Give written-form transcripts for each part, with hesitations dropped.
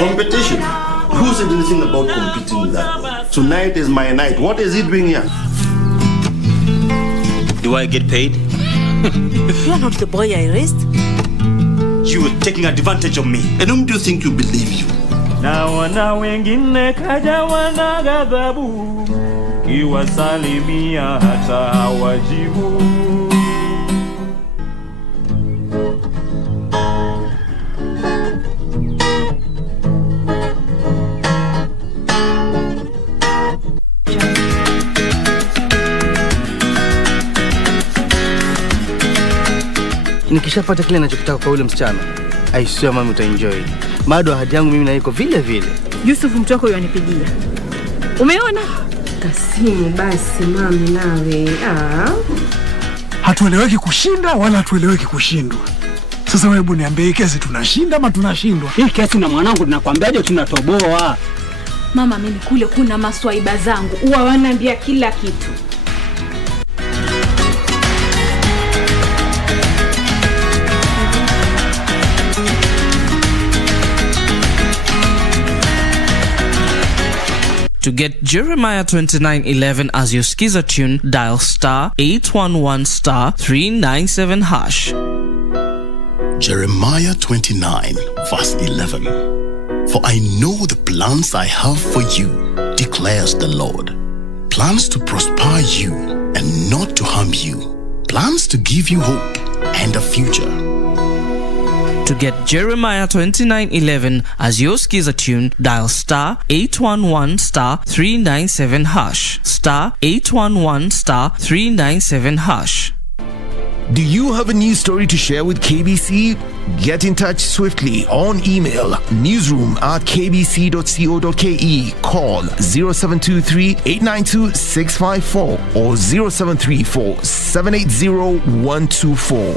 Competition? Who said anything about competing with that? Tonight is my night. What is he doing here? Do I get paid? You are not the boy I raised. You were taking advantage of me. And whom do you think you believe you? Na wana wengine kaja wana ghadhabu, kiwasalimia hata hawajibu. Nikishapata kile ninachotaka kwa ule msichana, I swear mami utaenjoy. Bado ahadi yangu mimi na yako vile vile. Yusuf mtoko yeye anipigia. Umeona? Kasimu basi mami nawe. Hatueleweki kushinda wala hatueleweki kushindwa. Sasa wewe hebu niambie kesi tunashinda ama tunashindwa? Hii kesi na mwanangu ninakwambiaje tunatoboa. Mama mimi kule kuna maswaiba zangu. Huwa wananiambia kila kitu. To get Jeremiah 29:11 as your skiza tune, dial *811*397#. Jeremiah 29 verse 11. For I know the plans I have for you, declares the Lord. Plans to prosper you and not to harm you. Plans to give you hope and a future. To get Jeremiah 29:11 as your skiza tune, dial *811*397#. *811*397#. Do you have a news story to share with KBC? Get in touch swiftly on email newsroom@kbc.co.ke, call 0723-892-654 or 0734-780-124.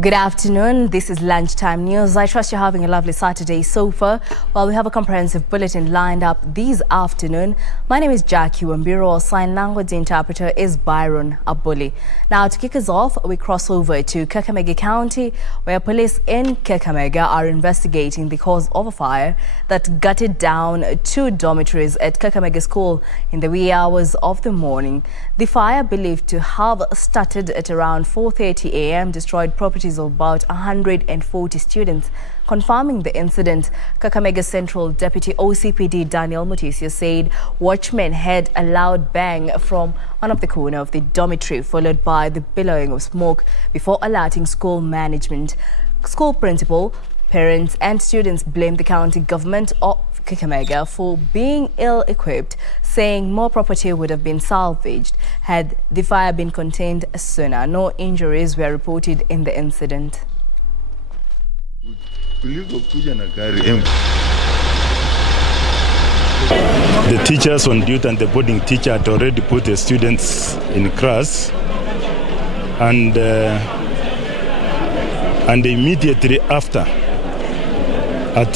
Good afternoon. This is Lunchtime News. I trust you're having a lovely Saturday so far. Well, we have a comprehensive bulletin lined up this afternoon. My name is Jacky. Wambiru. Our sign language interpreter is Byron Abuli. Now, to kick us off, we cross over to Kakamega County, where police in Kakamega are investigating the cause of a fire that gutted down 2 dormitories at Kakamega School in the wee hours of the morning. The fire, believed to have started at around 4:30 a.m., destroyed properties of about 140 students. Confirming the incident, Kakamega Central Deputy OCPD Daniel Mutisio said watchmen heard a loud bang from one of the corner of the dormitory, followed by the billowing of smoke, before alerting school management. School principal, parents and students blamed the county government of Kakamega for being ill-equipped, saying more property would have been salvaged had the fire been contained sooner. No injuries were reported in the incident. The teachers on duty and the boarding teacher had already put the students in class, and immediately after, at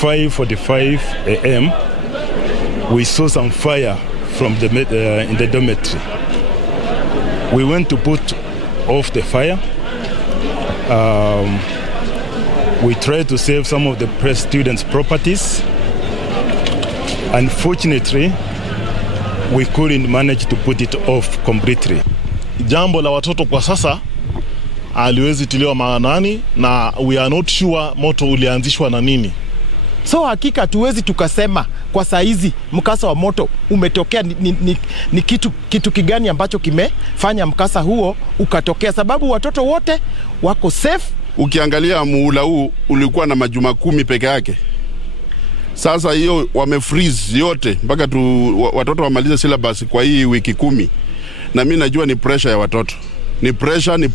5:45 a.m., we saw some fire from in the dormitory. We went to put off the fire. We tried to save some of the students' properties. Unfortunately, we couldn't manage to put it off completely. Jambo la watoto kwa sasa aliwezi tiliwa maanani na we are not sure moto ulianzishwa na nini. So hakika tuwezi tukasema kwa saizi mkasa wa moto umetokea ni kitu kigani ambacho kimefanya mkasa huo ukatokea, sababu watoto wote wako safe. Ukiangalia muhula huu ulikuwa na majuma 10 peke yake. Sasa hiyo wamefreeze yote mpaka watoto wamalize syllabus kwa hii wiki 10. Na mimi najua ni pressure ya watoto. Ni pressure.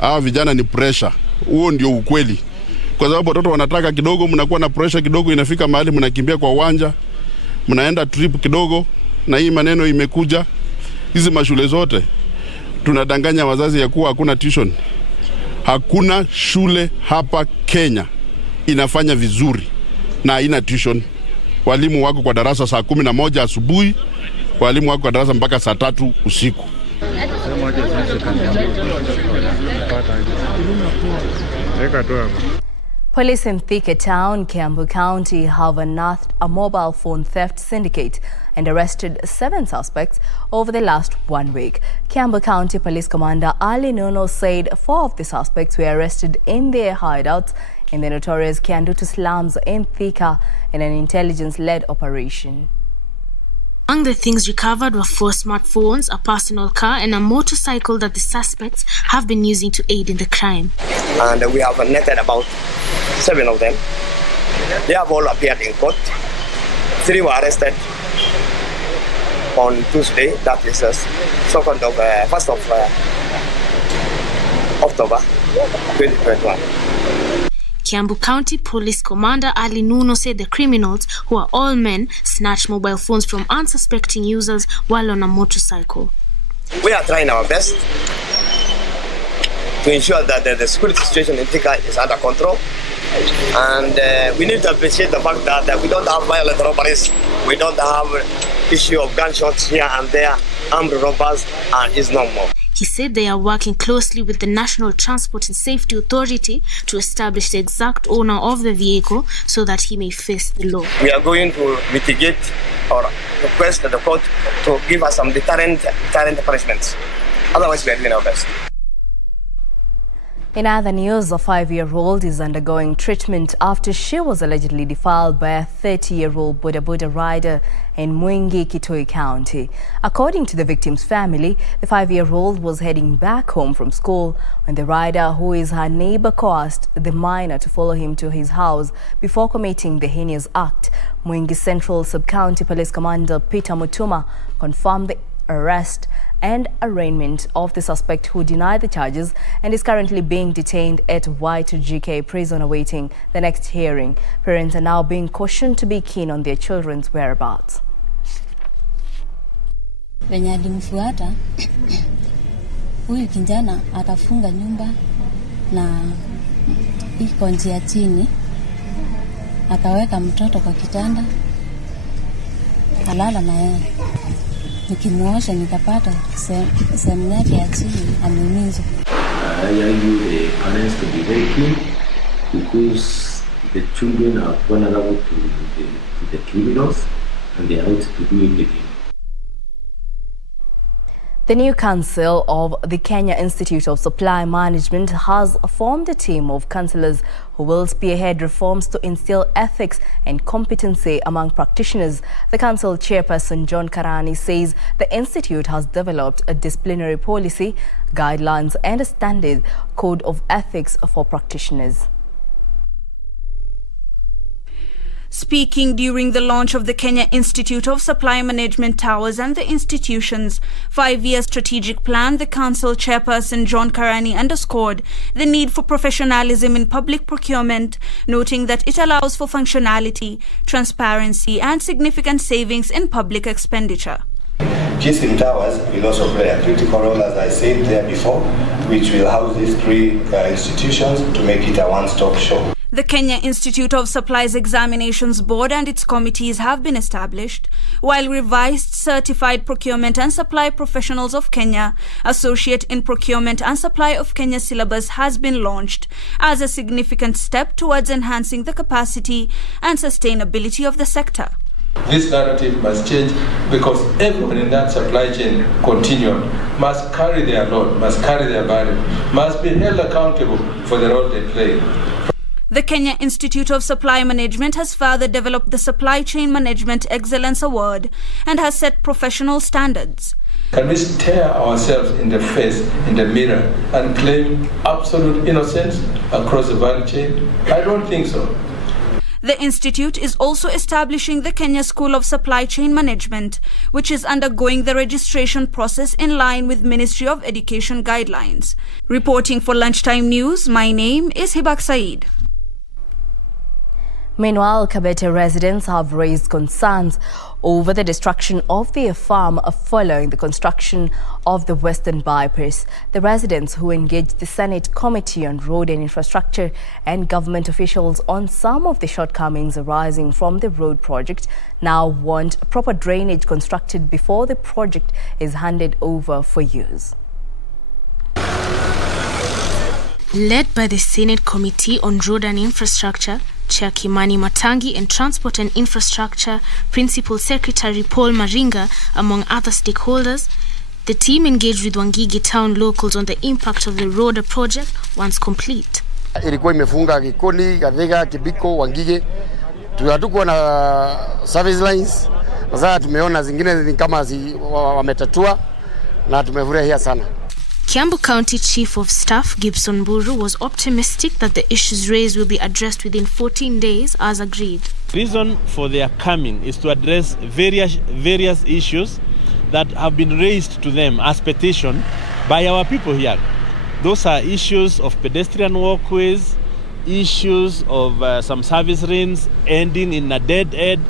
Hawa vijana ni pressure. Huo ndio ukweli. Kwa sababu watoto wanataka kidogo, mnakuwa na pressure kidogo, inafika mahali mnakimbia kwa uwanja, mnaenda trip kidogo, na hii maneno imekuja. Hizi mashule zote tunadanganya wazazi ya kuwa hakuna tuition. Hakuna shule hapa Kenya inafanya vizuri na haina tuition. Walimu wako kwa darasa saa 11 asubuhi, walimu wako kwa darasa mpaka saa 3 usiku. Police in Thika Town, Kiambu County have unearthed a mobile phone theft syndicate and arrested 7 suspects over the last 1 week. Kiambu County Police Commander Ali Nuno said 4 of the suspects were arrested in their hideouts in the notorious Kiandutu slums in Thika in an intelligence-led operation. Among the things recovered were 4 smartphones, a personal car, and a motorcycle that the suspects have been using to aid in the crime. And we have netted about 7 of them. They have all appeared in court. 3 were arrested on Tuesday, that is 1st of October 2021. Kiambu County Police Commander Ali Nuno said the criminals, who are all men, snatched mobile phones from unsuspecting users while on a motorcycle. We are trying our best to ensure that the security situation in Thika is under control. And we need to appreciate the fact that we don't have violent robberies. We don't have issue of gunshots here and there, armed robbers, and is no more. He said they are working closely with the National Transport and Safety Authority to establish the exact owner of the vehicle so that he may face the law. We are going to mitigate or request the court to give us some deterrent punishments. Otherwise, we are doing our best. In other news, a 5-year-old is undergoing treatment after she was allegedly defiled by a 30-year-old boda rider in Mwingi, Kitui County. According to the victim's family, the 5-year-old was heading back home from school when the rider, who is her neighbor, coerced the minor to follow him to his house before committing the heinous act. Mwingi Central Sub-County Police Commander Peter Mutuma confirmed the arrest and arraignment of the suspect, who denied the charges and is currently being detained at Y2GK prison awaiting the next hearing. Parents are now being cautioned to be keen on their children's whereabouts. Venye alimfuata huyu kijana akafunga nyumba na iko njia chini, akaweka mtoto kwa kitanda, alala na yeye. Nikimuosha nikapata sehemu yake ya chini ameumizwa. I argue the parents to be very keen because the children are vulnerable to the criminals and they are out to do everything. The new council of the Kenya Institute of Supply Management has formed a team of councillors who will spearhead reforms to instill ethics and competency among practitioners. The council chairperson, John Karani, says the institute has developed a disciplinary policy, guidelines and a standard code of ethics for practitioners. Speaking during the launch of the Kenya Institute of Supply Management Towers and the institution's 5-year strategic plan, the council chairperson John Karani underscored the need for professionalism in public procurement, noting that it allows for functionality, transparency and significant savings in public expenditure. GSM Towers will also play a critical role, as I said there before, which will house these 3 institutions to make it a one-stop shop. The Kenya Institute of Supplies Examinations Board and its committees have been established, while revised Certified Procurement and Supply Professionals of Kenya, Associate in Procurement and Supply of Kenya syllabus has been launched as a significant step towards enhancing the capacity and sustainability of the sector. This narrative must change because everyone in that supply chain continuum must carry their load, must carry their burden, must be held accountable for the role they play. The Kenya Institute of Supply Management has further developed the Supply Chain Management Excellence Award and has set professional standards. Can we stare ourselves in the face, in the mirror, and claim absolute innocence across the value chain? I don't think so. The institute is also establishing the Kenya School of Supply Chain Management, which is undergoing the registration process in line with Ministry of Education guidelines. Reporting for Lunchtime News, my name is Hibak Said. Meanwhile, Kabete residents have raised concerns over the destruction of their farm following the construction of the Western Bypass. The residents, who engaged the Senate Committee on Road and Infrastructure and government officials on some of the shortcomings arising from the road project, now want proper drainage constructed before the project is handed over for use. Led by the Senate Committee on Road and Infrastructure, Chair Kimani Matangi, and Transport and Infrastructure Principal Secretary Paul Maringa, among other stakeholders, the team engaged with Wangige town locals on the impact of the road project once complete. Ilikuwa imefunga Kikoni, Kakamega, Kebiko, Wangige. Hatukuwa na service lines. Sasa tumeona zingine ni kama wametatua na tumefurahia sana. Kiambu County Chief of Staff Gibson Buru was optimistic that the issues raised will be addressed within 14 days as agreed. Reason for their coming is to address various issues that have been raised to them as petition by our people here. Those are issues of pedestrian walkways, issues of some service lanes ending in a dead end.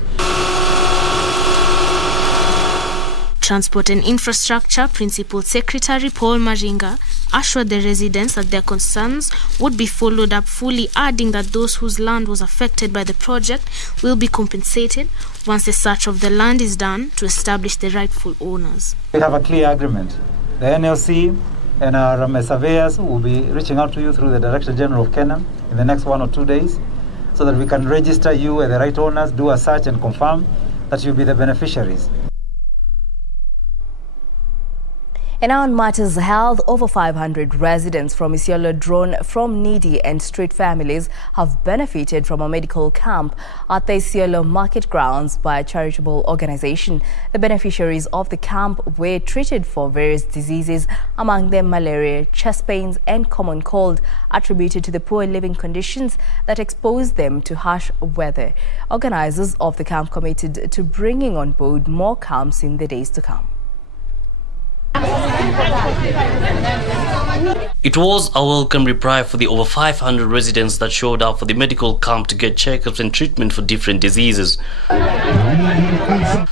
Transport and Infrastructure Principal Secretary Paul Maringa assured the residents that their concerns would be followed up fully, adding that those whose land was affected by the project will be compensated once the search of the land is done to establish the rightful owners. We have a clear agreement. The NLC and our surveyors will be reaching out to you through the Director General of Kenya in the next 1 or 2 days so that we can register you as the right owners, do a search and confirm that you'll be the beneficiaries. And on matters health, over 500 residents from Isiolo drawn from needy and street families have benefited from a medical camp at the Isiolo market grounds by a charitable organization. The beneficiaries of the camp were treated for various diseases, among them malaria, chest pains and common cold, attributed to the poor living conditions that exposed them to harsh weather. Organizers of the camp committed to bringing on board more camps in the days to come. It was a welcome reprieve for the over 500 residents that showed up for the medical camp to get checkups and treatment for different diseases.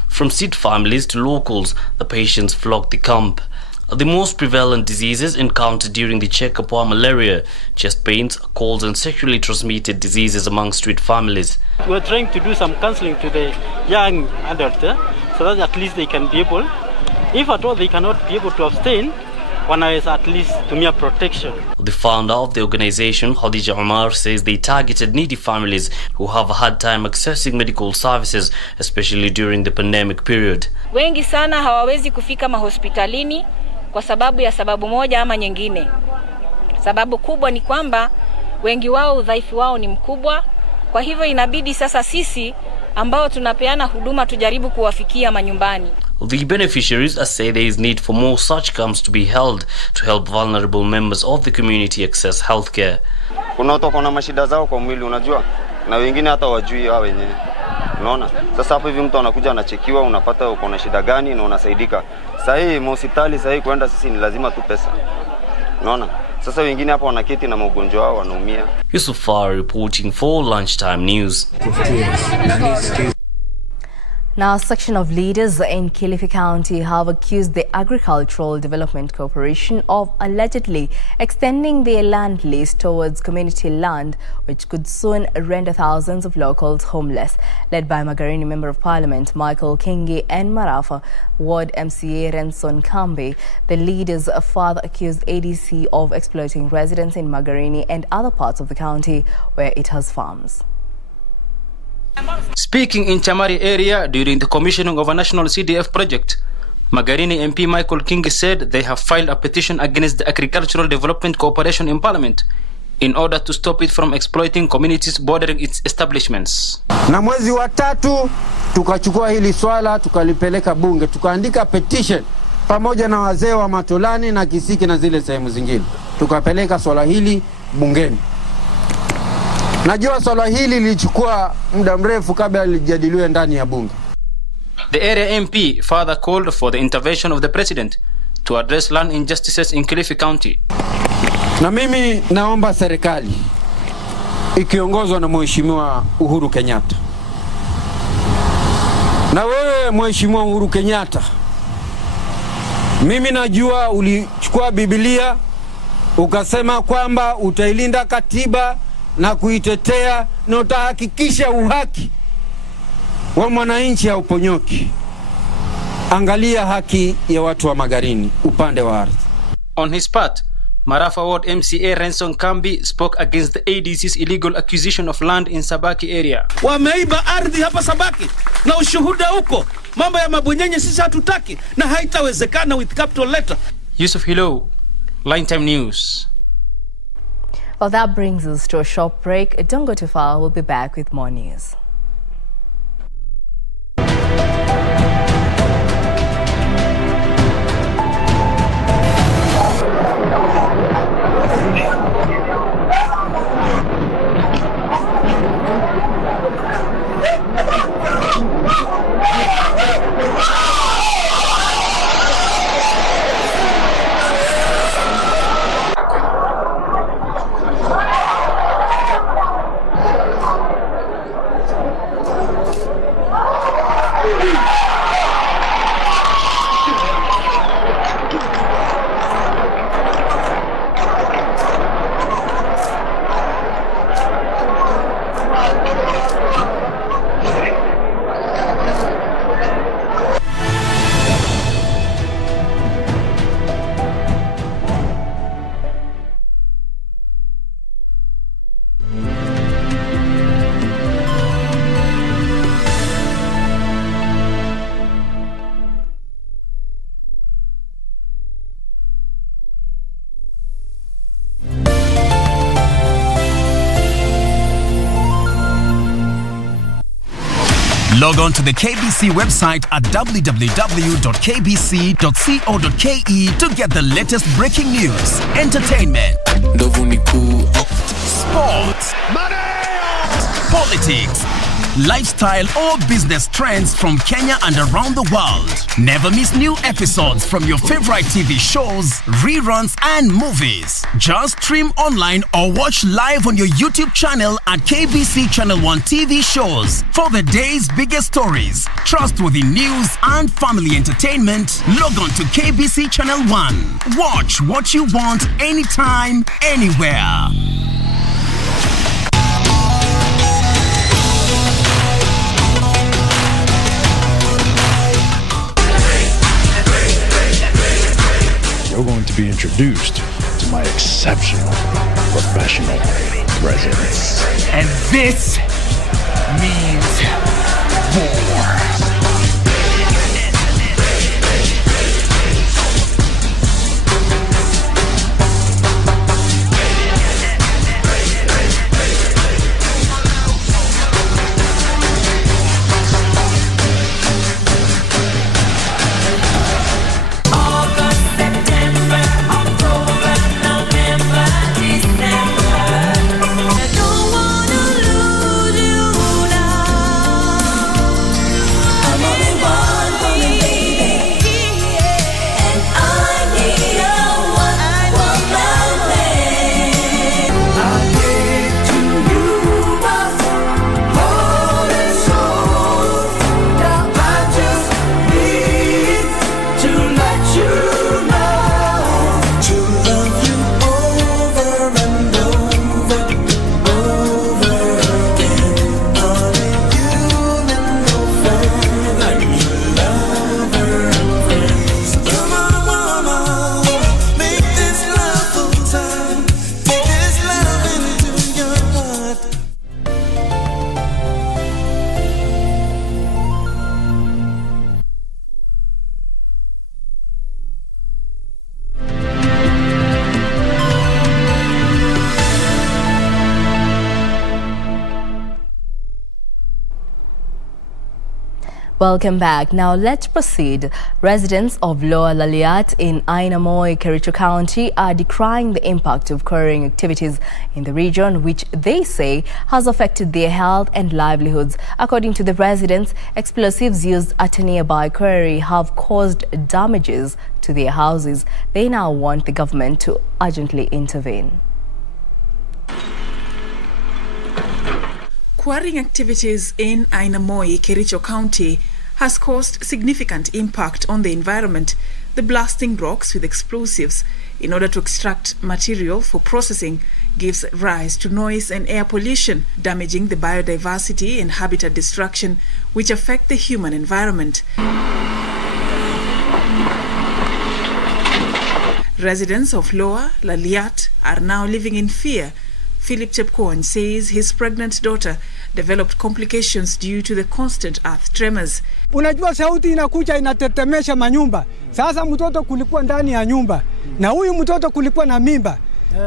From street families to locals, the patients flocked the camp. The most prevalent diseases encountered during the checkup were malaria, chest pains, colds and sexually transmitted diseases among street families. We're trying to do some counseling to the young adults so that at least they can be able, if at all they cannot be able to abstain, one is at least to mere protection. The founder of the organization, Khadija Umar, says they targeted needy families who have a hard time accessing medical services, especially during the pandemic period. Wengi sana hawawezi kufika mahospitalini kwa sababu ya sababu moja ama nyingine. Sababu kubwa ni kwamba wengi wao udhaifu wao ni mkubwa, kwa hivyo inabidi sasa sisi ambao tunapeana huduma tujaribu kuwafikia manyumbani. The beneficiaries say there is need for more such camps to be held to help vulnerable members of the community access healthcare. Kuna watu wana mashida zao kwa mwili unajua, na wengine hata wajui wao wenyewe. Unaona? Sasa hapo hivi mtu anakuja anachekiwa, unapata uko na shida gani na unasaidika. Sasa hii hospitali sasa hii kwenda sisi ni lazima tu pesa. Unaona? Sasa wengine hapa wanaketi na magonjwa wao wanaumia. Yusufar reporting for Lunchtime News. Now, a section of leaders in Kilifi County have accused the Agricultural Development Corporation of allegedly extending their land lease towards community land, which could soon render thousands of locals homeless. Led by Magarini Member of Parliament Michael Kingi and Marafa Ward MCA Renson Kambe, the leaders further accused ADC of exploiting residents in Magarini and other parts of the county where it has farms. Speaking in Chamari area during the commissioning of a national CDF project, Magarini MP Michael King said they have filed a petition against the Agricultural Development Corporation in Parliament in order to stop it from exploiting communities bordering its establishments. Na mwezi wa 3 tukachukua hili swala tukalipeleka bunge, tukaandika petition pamoja na wazee wa Matolani na Kisiki na zile sehemu zingine. Tukapeleka swala hili bungeni. Najua swala hili lilichukua muda mrefu kabla lijadiliwe ndani ya bunge. The area MP further called for the intervention of the president to address land injustices in Kilifi County. Na mimi naomba serikali ikiongozwa na Mheshimiwa Uhuru Kenyatta. Na wewe Mheshimiwa Uhuru Kenyatta, mimi najua ulichukua Biblia ukasema kwamba utailinda katiba na kuitetea na utahakikisha uhaki wa mwananchi hauponyoki. Angalia haki ya watu wa Magarini upande wa ardhi. On his part, Marafa Ward MCA Renson Kambi spoke against the ADC's illegal acquisition of land in Sabaki area. Wameiba ardhi hapa Sabaki na ushuhuda huko. Mambo ya mabwenyenye sisi hatutaki na haitawezekana with capital letter. Yusuf Hilo, Lunchtime News. Well, that brings us to a short break. Don't go too far. We'll be back with more news. Log on to the KBC website at www.kbc.co.ke to get the latest breaking news, entertainment, sports, politics, lifestyle or business trends from Kenya and around the world. Never miss new episodes from your favorite TV shows, reruns and movies. Just stream online or watch live on your YouTube channel at KBC Channel 1 TV shows. For the day's biggest stories, trustworthy news and family entertainment, log on to KBC Channel 1. Watch what you want anytime, anywhere. You're going to be introduced to my exceptional professional presence. And this means war. Welcome back. Now let's proceed. Residents of Lower Laliat in Ainamoi, Kericho County are decrying the impact of quarrying activities in the region, which they say has affected their health and livelihoods. According to the residents, explosives used at a nearby quarry have caused damages to their houses. They now want the government to urgently intervene. Quarrying activities in Ainamoi, Kericho County has caused significant impact on the environment. The blasting rocks with explosives in order to extract material for processing gives rise to noise and air pollution, damaging the biodiversity and habitat destruction, which affect the human environment. Residents of Lower Laliat are now living in fear. Philip Chepkwony says his pregnant daughter developed complications due to the constant earth tremors. Unajua sauti inakuja inatetemesha manyumba. Sasa mtoto kulikuwa ndani ya nyumba na huyu mtoto kulikuwa na mimba.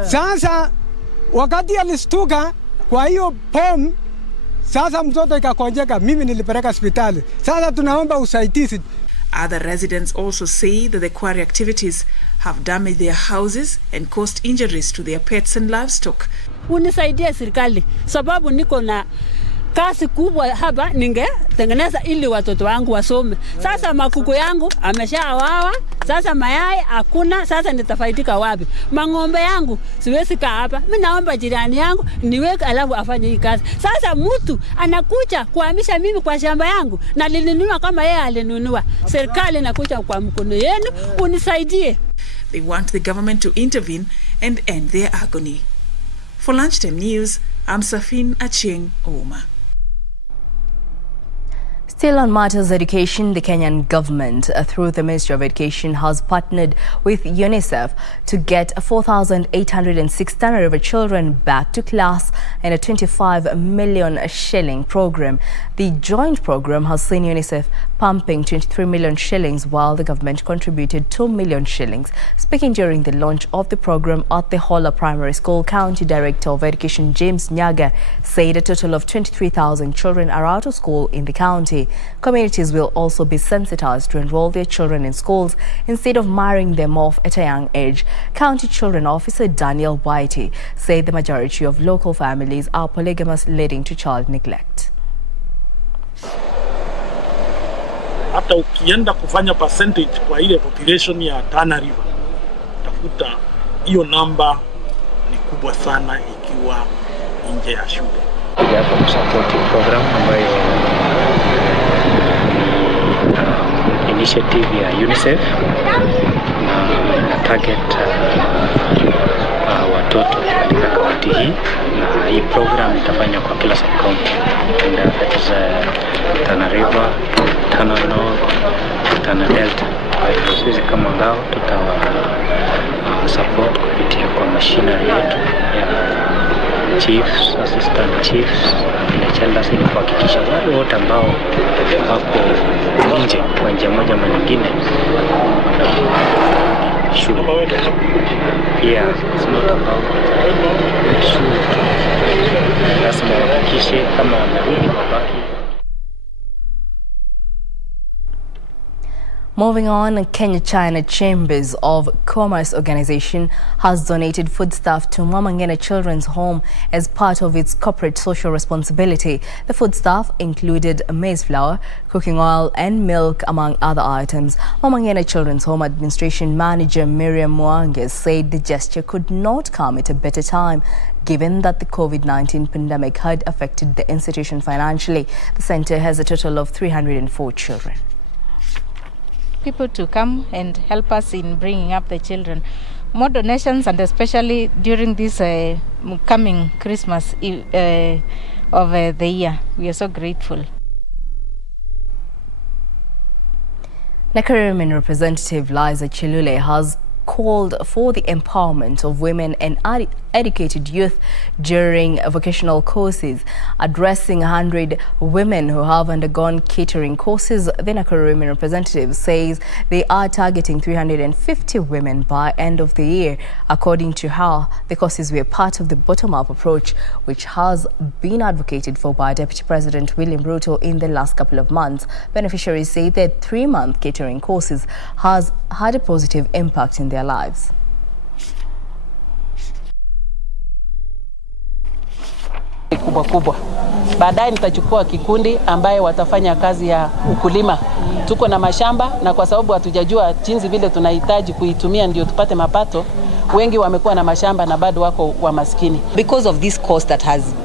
Sasa wakati alistuka kwa hiyo pom, sasa mtoto ikakonjeka, mimi nilipeleka hospitali. Sasa tunaomba usaidizi. Other residents also say that the quarry activities have damaged their houses and caused injuries to their pets and livestock. Unisaidia serikali sababu niko na kazi kubwa hapa, ningetengeneza ili watoto wangu wasome. Sasa makuku yangu ameshawawa, sasa mayai hakuna, sasa nitafaidika wapi? Mang'ombe yangu siwezi kaa hapa. Mimi naomba jirani yangu niweke alafu afanye hii kazi. Sasa mtu anakuja kuhamisha mimi kwa shamba yangu na nilinunua kama yeye alinunua. Serikali inakuja kwa mkono yenu, unisaidie. They want the government to intervene and end their agony. For Lunchtime News, I'm Safin Acheng Oma. Still on matters education, the Kenyan government, through the Ministry of Education, has partnered with UNICEF to get 4,806 Tana River children back to class in a 25 million shilling program. The joint program has seen UNICEF pumping 23 million shillings while the government contributed 2 million shillings. Speaking during the launch of the program at the Hola Primary School, County Director of Education James Nyaga said a total of 23,000 children are out of school in the county. Communities will also be sensitized to enroll their children in schools instead of marrying them off at a young age. County Children Officer Daniel Whitey said the majority of local families are polygamous, leading to child neglect. Hata ukienda kufanya percentage kwa ile population ya Tana River, utakuta hiyo namba ni kubwa sana ikiwa nje ya shule. Hapa kusupport program ambayo initiative ya UNICEF na target watoto katika kaunti hii, na hii program itafanywa kwa kila sub county, and that is Tana River, Tana North, Tana Delta. Kwa hivyo sisi kama ngao tutawa support kupitia kwa machinery yetu ya chiefs, assistant chiefs, na chaldas, ili kuhakikisha wale wote ambao wako nje kwa njia moja ama nyingine shule. Yeah, it's not about shule. Lazima wahakikishe kama wamerudi wabaki. Moving on, Kenya-China Chambers of Commerce Organization has donated foodstuff to Mama Ngina Children's Home as part of its corporate social responsibility. The foodstuff included maize flour, cooking oil and milk, among other items. Mama Ngina Children's Home Administration Manager Miriam Mwange said the gesture could not come at a better time, given that the COVID-19 pandemic had affected the institution financially. The center has a total of 304 children. People to come and help us in bringing up the children. More donations, and especially during this coming Christmas of the year. We are so grateful. Nakariman representative Liza Chilule has called for the empowerment of women and educated youth during vocational courses. Addressing 100 women who have undergone catering courses, the Nakuru Women representative says they are targeting 350 women by end of the year. According to her, the courses were part of the bottom-up approach which has been advocated for by Deputy President William Ruto in the last couple of months. Beneficiaries say that 3-month catering courses has had a positive impact in their lives. Kubwa. Baadaye nitachukua kikundi ambaye watafanya kazi ya ukulima. Tuko na mashamba na kwa sababu hatujajua jinsi vile tunahitaji kuitumia ndio tupate mapato, wengi wamekuwa na mashamba na bado wako wa maskini. Because of this course that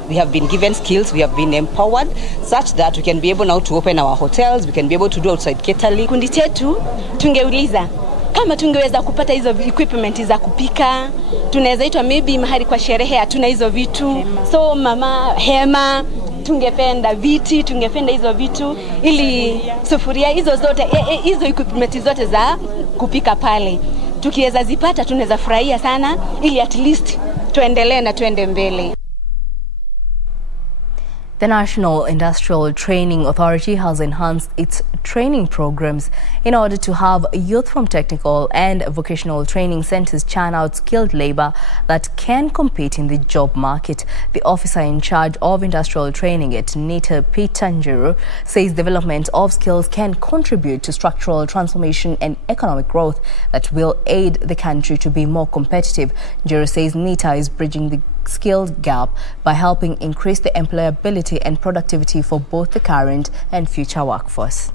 we have been given skills, we have been empowered such that we can be able now to open our hotels, we can be able to do outside catering. Kundi chetu tungeuliza kama tungeweza kupata hizo equipment za kupika, tunaweza itwa maybe mahali kwa sherehe hatuna hizo vitu. So mama hema, tungependa viti, tungependa hizo vitu ili sufuria hizo zote hizo equipment zote za kupika pale. Tukiweza zipata tunaweza furahia sana ili at least tuendelee na tuende mbele. The National Industrial Training Authority has enhanced its training programs in order to have youth from technical and vocational training centers churn out skilled labor that can compete in the job market. The officer in charge of industrial training at NITA, Peter Njuru, says development of skills can contribute to structural transformation and economic growth that will aid the country to be more competitive. Njuru says NITA is bridging the skilled gap by helping increase the employability and productivity for both the current and future workforce.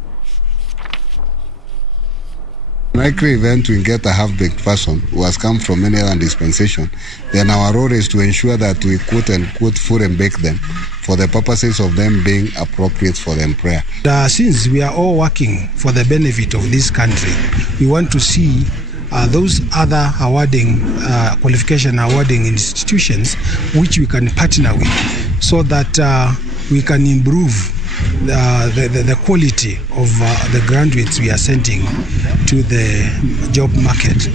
Likely event we get a half-baked person who has come from any other dispensation, then our role is to ensure that we quote-unquote food and bake them for the purposes of them being appropriate for the employer. Since we are all working for the benefit of this country, we want to see those other awarding qualification awarding institutions which we can partner with so that we can improve the quality of the graduates we are sending to the job market.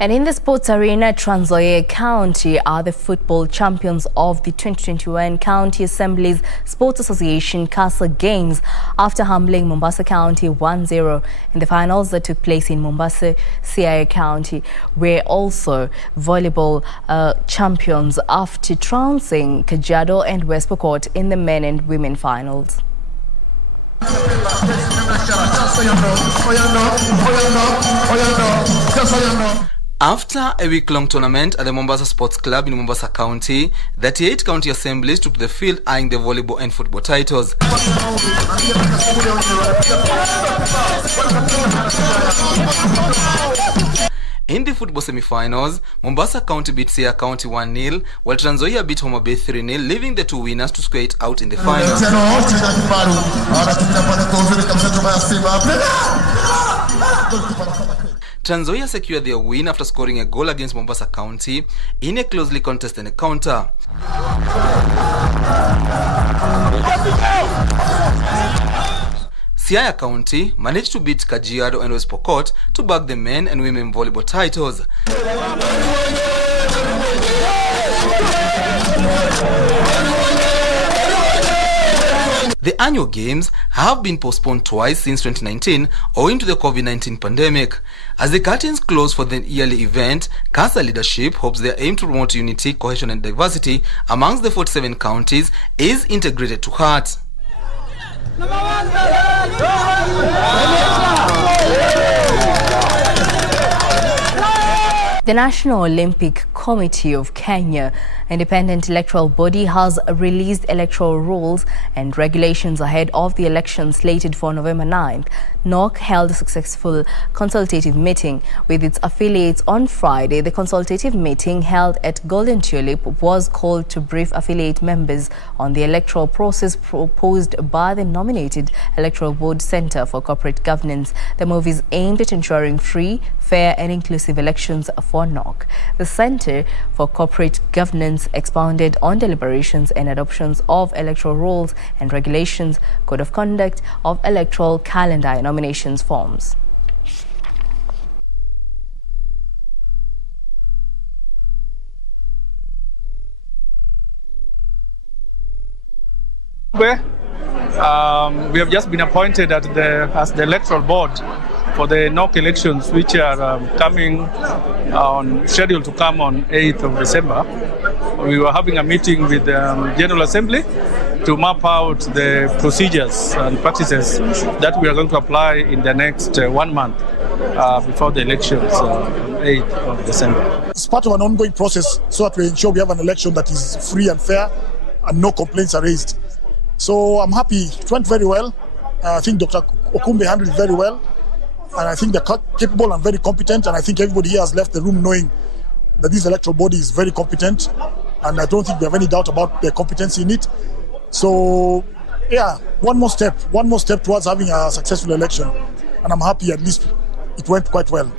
And in the sports arena, Trans Nzoia County are the football champions of the 2021 County Assembly's Sports Association CASA Games after humbling Mombasa County 1-0 in the finals that took place in Mombasa. Siaya County were also volleyball champions after trouncing Kajiado and West Pokot in the men and women finals. After a week-long tournament at the Mombasa Sports Club in Mombasa County, 38 county assemblies took to the field eyeing the volleyball and football titles. In the football semi-finals, Mombasa County beat Siaya County 1-0, while Trans Nzoia beat Homa Bay 3-0, leaving the two winners to square it out in the finals. Trans Nzoia secured their win after scoring a goal against Mombasa County in a closely contested encounter. Siaya County managed to beat Kajiado and West Pokot to bag the men and women volleyball titles. The annual games have been postponed twice since 2019 owing to the COVID-19 pandemic. As the curtains close for the yearly event, CASA leadership hopes their aim to promote unity, cohesion and diversity amongst the 47 counties is integrated to heart. The National Olympic Committee of Kenya, independent electoral body, has released electoral rules and regulations ahead of the election slated for November 9th. NOC held a successful consultative meeting with its affiliates on Friday. The consultative meeting held at Golden Tulip was called to brief affiliate members on the electoral process proposed by the nominated Electoral Board Center for Corporate Governance. The move is aimed at ensuring free, fair and inclusive elections for NOC. The Center for Corporate Governance expounded on deliberations and adoptions of electoral rules and regulations, code of conduct of electoral calendar and nominations forms. We have just been appointed as the electoral board for the NOC elections, which are scheduled to come on 8th of December. We were having a meeting with the General Assembly to map out the procedures and practices that we are going to apply in the next 1 month before the elections on 8th of December. It's part of an ongoing process so that we ensure we have an election that is free and fair and no complaints are raised. So I'm happy. It went very well. I think Dr. Okumbe handled it very well. And I think they're capable and very competent. And I think everybody here has left the room knowing that this electoral body is very competent. And I don't think we have any doubt about their competency in it. So, yeah, one more step towards having a successful election. And I'm happy at least it went quite well.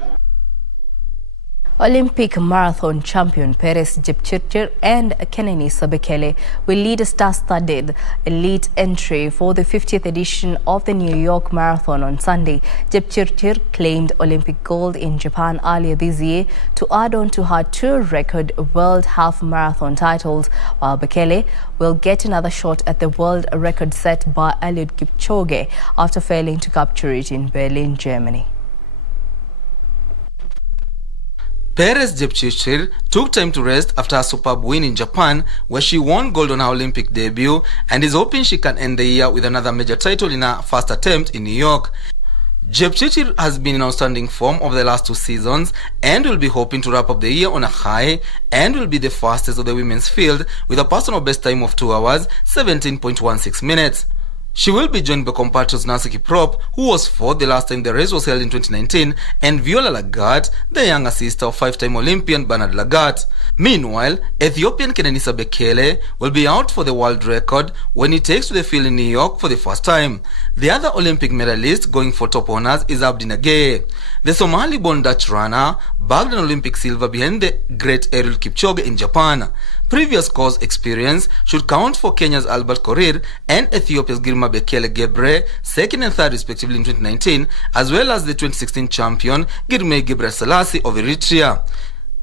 Olympic marathon champion Peres Jepchirchir and Kenenisa Bekele will lead a star-studded elite entry for the 50th edition of the New York Marathon on Sunday. Jepchirchir claimed Olympic gold in Japan earlier this year to add on to her 2 record world half marathon titles, while Bekele will get another shot at the world record set by Eliud Kipchoge after failing to capture it in Berlin, Germany. Peres Jepchirchir took time to rest after a superb win in Japan, where she won gold on her Olympic debut and is hoping she can end the year with another major title in her first attempt in New York. Jepchirchir has been in outstanding form over the last 2 seasons and will be hoping to wrap up the year on a high and will be the fastest of the women's field with a personal best time of 2 hours, 17.16 minutes. She will be joined by compatriots Nancy Kiprop, who was 4th the last time the race was held in 2019, and Viola Lagat, the younger sister of 5-time Olympian Bernard Lagat. Meanwhile, Ethiopian Kenenisa Bekele will be out for the world record when he takes to the field in New York for the first time. The other Olympic medalist going for top honors is Abdi Nageye. The Somali-born Dutch runner bagged an Olympic silver behind the great Eliud Kipchoge in Japan. Previous course experience should count for Kenya's Albert Korir and Ethiopia's Girma Bekele Gebre, 2nd and 3rd respectively in 2019, as well as the 2016 champion Girmay Gebre Selassie of Eritrea.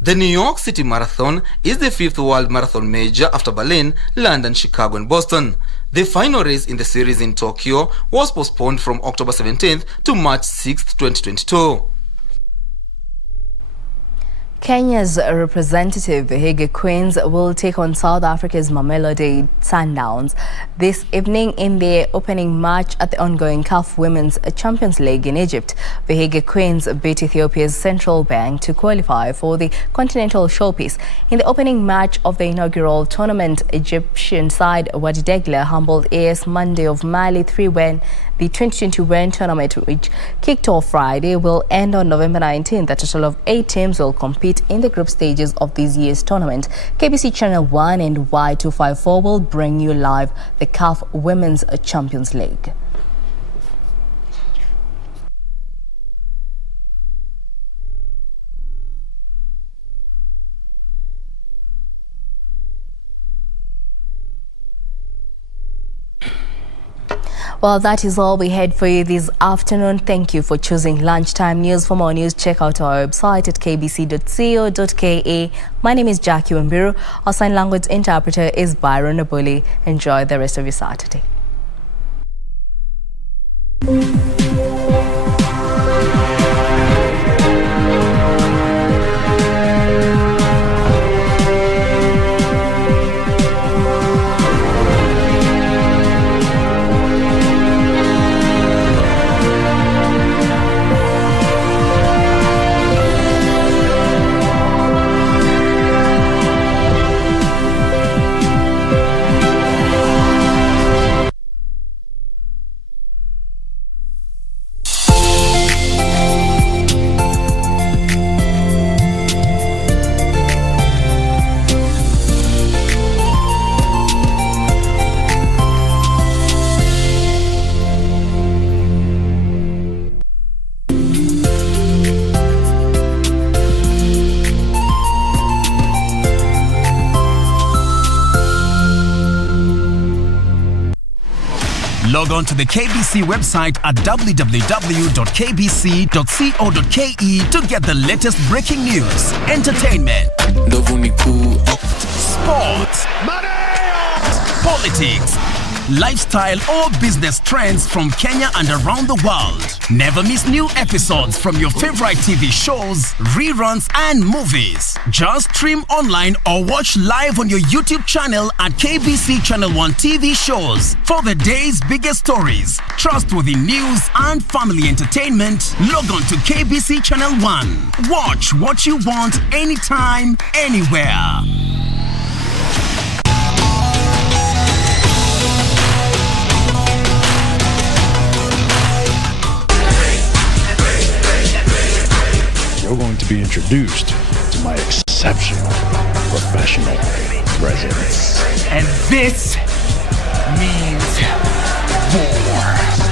The New York City Marathon is the 5th world marathon major after Berlin, London, Chicago and Boston. The final race in the series in Tokyo was postponed from October 17th to March 6th, 2022. Kenya's representative Vihiga Queens will take on South Africa's Mamelodi Sundowns this evening in their opening match at the ongoing CAF Women's Champions League in Egypt. Vihiga Queens beat Ethiopia's Central Bank to qualify for the continental showpiece. In the opening match of the inaugural tournament, Egyptian side Wadi Degla humbled AS Monday of Mali 3-1. The 2021 tournament, which kicked off Friday, will end on November 19th. A total of 8 teams will compete in the group stages of this year's tournament. KBC Channel 1 and Y254 will bring you live the CAF Women's Champions League. Well, that is all we had for you this afternoon. Thank you for choosing Lunchtime News. For more news, check out our website at kbc.co.ke. My name is Jacky Wambiru. Our sign language interpreter is Byron Abuli. Enjoy the rest of your Saturday. Log on to the KBC website at www.kbc.co.ke to get the latest breaking news, entertainment, sports, politics, lifestyle, or business trends from Kenya and around the world. Never miss new episodes from your favorite TV shows, reruns, and movies. Just stream online or watch live on your YouTube channel at KBC Channel 1 TV shows. For the day's biggest stories, trustworthy news, and family entertainment, log on to KBC Channel 1. Watch what you want anytime, anywhere. You're going to be introduced to my exceptional professional presence. And this means war.